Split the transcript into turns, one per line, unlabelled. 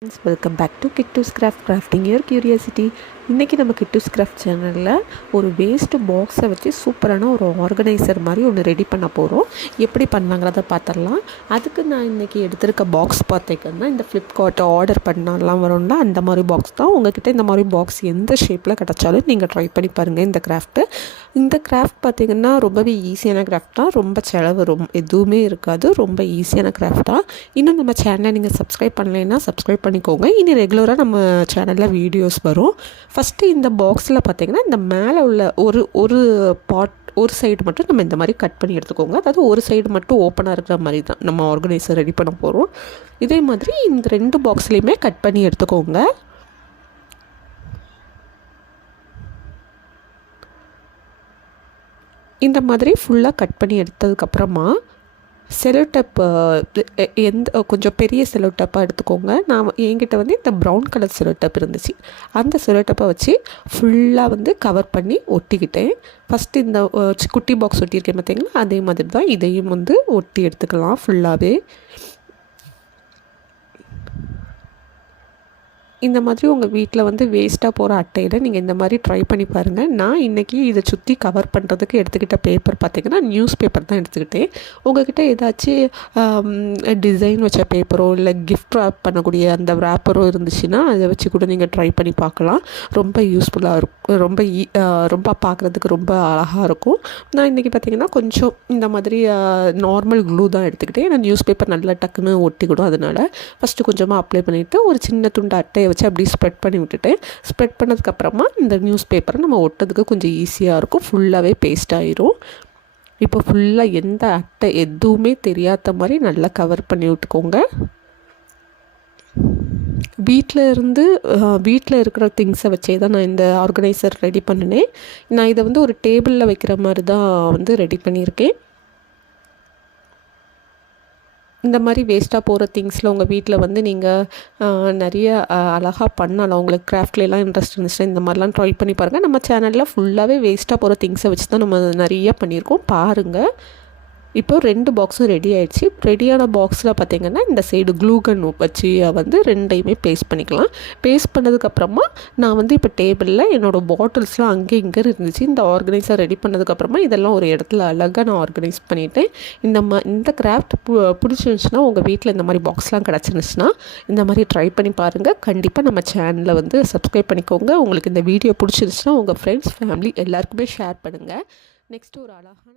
Welcome back to Kick to Craft Crafting Your Curiosity. இன்றைக்கி நம்ம Kittus craft சேனலில் ஒரு வேஸ்ட்டு பாக்ஸை வச்சு சூப்பரான ஒரு ஆர்கனைசர் மாதிரி ஒன்று ரெடி பண்ண போகிறோம் எப்படி பண்ணாங்கிறத பார்த்துடலாம் அதுக்கு நான் இன்றைக்கி எடுத்திருக்க பாக்ஸ் பார்த்தீங்கன்னா இந்த ஃப்ளிப்கார்ட்டை ஆர்டர் பண்ணாலாம் வரும்ல அந்த மாதிரி பாக்ஸ் தான். உங்ககிட்ட இந்த மாதிரி பாக்ஸ் எந்த ஷேப்பில் கிடச்சாலும் நீங்கள் ட்ரை பண்ணி பாருங்கள் இந்த கிராஃப்ட்டு இந்த கிராஃப்ட் பார்த்திங்கன்னா ரொம்பவே ஈஸியான கிராஃப்ட் தான். ரொம்ப செலவு ரொம்ப எதுவுமே இருக்காது. ரொம்ப ஈஸியான கிராஃப்ட் தான். இன்னும் நம்ம சேனலை நீங்கள் சப்ஸ்கிரைப் பண்ணலைன்னா சப்ஸ்கிரைப் பண்ணிக்கோங்க. இனி ரெகுலராக நம்ம சேனலில் வீடியோஸ் வரும். ஃபஸ்ட்டு இந்த பாக்ஸில் பார்த்திங்கன்னா இந்த மேலே உள்ள ஒரு ஒரு பாட் ஒரு சைடு மட்டும் நம்ம இந்த மாதிரி கட் பண்ணி எடுத்துக்கோங்க. அதாவது ஒரு சைடு மட்டும் ஓப்பனாக இருக்கிற மாதிரி தான் நம்ம ஆர்கனைசர் ரெடி பண்ண போகிறோம் இதே மாதிரி இந்த ரெண்டு பாக்ஸ்லேயுமே கட் பண்ணி எடுத்துக்கோங்க. இந்த மாதிரி ஃபுல்லாக கட் பண்ணி எடுத்ததுக்கப்புறமா செலோ டப் எந்த கொஞ்சம் பெரிய செலோ டப்பாக எடுத்துக்கோங்க. நான் என்கிட்ட வந்து இந்த ப்ரௌன் கலர் செலோ டப் இருந்துச்சு. அந்த செலோ டப்பை வச்சு ஃபுல்லாக வந்து கவர் பண்ணி ஒட்டிக்கிட்டேன். ஃபஸ்ட்டு இந்த குட்டி பாக்ஸ் ஒட்டியிருக்கேன் பார்த்தீங்களா அதே மாதிரி தான் இதையும் வந்து ஒட்டி எடுத்துக்கலாம் ஃபுல்லாகவே இந்த மாதிரி உங்கள் வீட்டில் வந்து வேஸ்ட்டாக போகிற அட்டையில் நீங்கள் இந்த மாதிரி ட்ரை பண்ணி பாருங்கள் நான் இன்றைக்கி இதை சுற்றி கவர் பண்ணுறதுக்கு எடுத்துக்கிட்ட பேப்பர் பார்த்திங்கன்னா நியூஸ் பேப்பர் தான் எடுத்துக்கிட்டேன். உங்கள்கிட்ட ஏதாச்சும் டிசைன் வச்ச பேப்பரோ இல்லை கிஃப்ட் ரேப் பண்ணக்கூடிய அந்த ரேப்பரோ இருந்துச்சுன்னா அதை வச்சு கூட நீங்கள் ட்ரை பண்ணி பார்க்கலாம். ரொம்ப யூஸ்ஃபுல்லாக இருக்கும் ரொம்ப e, ஈ ரொம்ப பார்க்குறதுக்கு ரொம்ப அழகாக இருக்கும். நான் இன்றைக்கி பார்த்திங்கன்னா கொஞ்சம் இந்த மாதிரி நார்மல் க்ளூ தான் எடுத்துக்கிட்டேன். ஏன்னா நியூஸ் பேப்பர் நல்லா டக்குன்னு ஒட்டிக்கிடும் அதனால். ஃபஸ்ட்டு கொஞ்சமாக அப்ளை பண்ணிவிட்டு ஒரு சின்ன துண்டு கையை வச்சு அப்படி ஸ்ப்ரெட் பண்ணி விட்டுட்டேன் ஸ்ப்ரெட் பண்ணதுக்கப்புறமா இந்த நியூஸ் பேப்பரை நம்ம ஒட்டதுக்கு கொஞ்சம் ஈஸியாக இருக்கும். ஃபுல்லாகவே பேஸ்ட் ஆயிரும். இப்போ ஃபுல்லாக எந்த அட்டை எதுவுமே தெரியாத மாதிரி நல்லா கவர் பண்ணி விட்டுக்கோங்க. வீட்டில் இருந்து வீட்டில் இருக்கிற திங்ஸை வச்சே தான் நான் இந்த ஆர்கனைசர் ரெடி பண்ணினேன். நான் இதை வந்து ஒரு டேபிளில் வைக்கிற மாதிரி தான் வந்து ரெடி பண்ணியிருக்கேன். இந்த மாதிரி வேஸ்ட்டாக போகிற திங்ஸில் உங்கள் வீட்டில் வந்து நீங்கள் நிறைய அழகாக பண்ணலாம். உங்களுக்கு கிராஃப்ட்லாம் இன்ட்ரெஸ்ட் இருந்துச்சுன்னா இந்த மாதிரிலாம் ட்ரை பண்ணி பாருங்கள் நம்ம சேனலில் ஃபுல்லாகவே வேஸ்ட்டாக போகிற திங்ஸை வச்சு தான் நம்ம நிறைய பண்ணியிருக்கோம். பாருங்கள் இப்போ ரெண்டு பாக்ஸும் ரெடி ஆகிடுச்சு ரெடியான பாக்ஸில் பார்த்திங்கன்னா இந்த சைடு க்ளூகன் வச்சு வந்து ரெண்டையுமே பேஸ்ட் பண்ணிக்கலாம். பேஸ்ட் பண்ணதுக்கப்புறமா நான் வந்து இப்போ டேபிளில் என்னோடய பாட்டில்ஸ்லாம் அங்கே இங்கே இருந்துச்சு. இந்த ஆர்கனைஸாக ரெடி பண்ணதுக்கப்புறமா இதெல்லாம் ஒரு இடத்துல அழகாக நான் ஆர்கனைஸ் பண்ணிவிட்டேன் இந்த மா இந்த கிராஃப்ட் பிடிச்சிருந்துச்சுன்னா உங்கள் வீட்டில் இந்த மாதிரி பாக்ஸ்லாம் கிடச்சிருந்துச்சுன்னா இந்த மாதிரி ட்ரை பண்ணி பாருங்கள் கண்டிப்பாக நம்ம சேனலில் வந்து சப்ஸ்கிரைப் பண்ணிக்கோங்க. உங்களுக்கு இந்த வீடியோ பிடிச்சிருந்துச்சுன்னா உங்கள் ஃப்ரெண்ட்ஸ் ஃபேமிலி எல்லாருக்குமே ஷேர் பண்ணுங்கள் நெக்ஸ்ட்டு ஒரு அழகான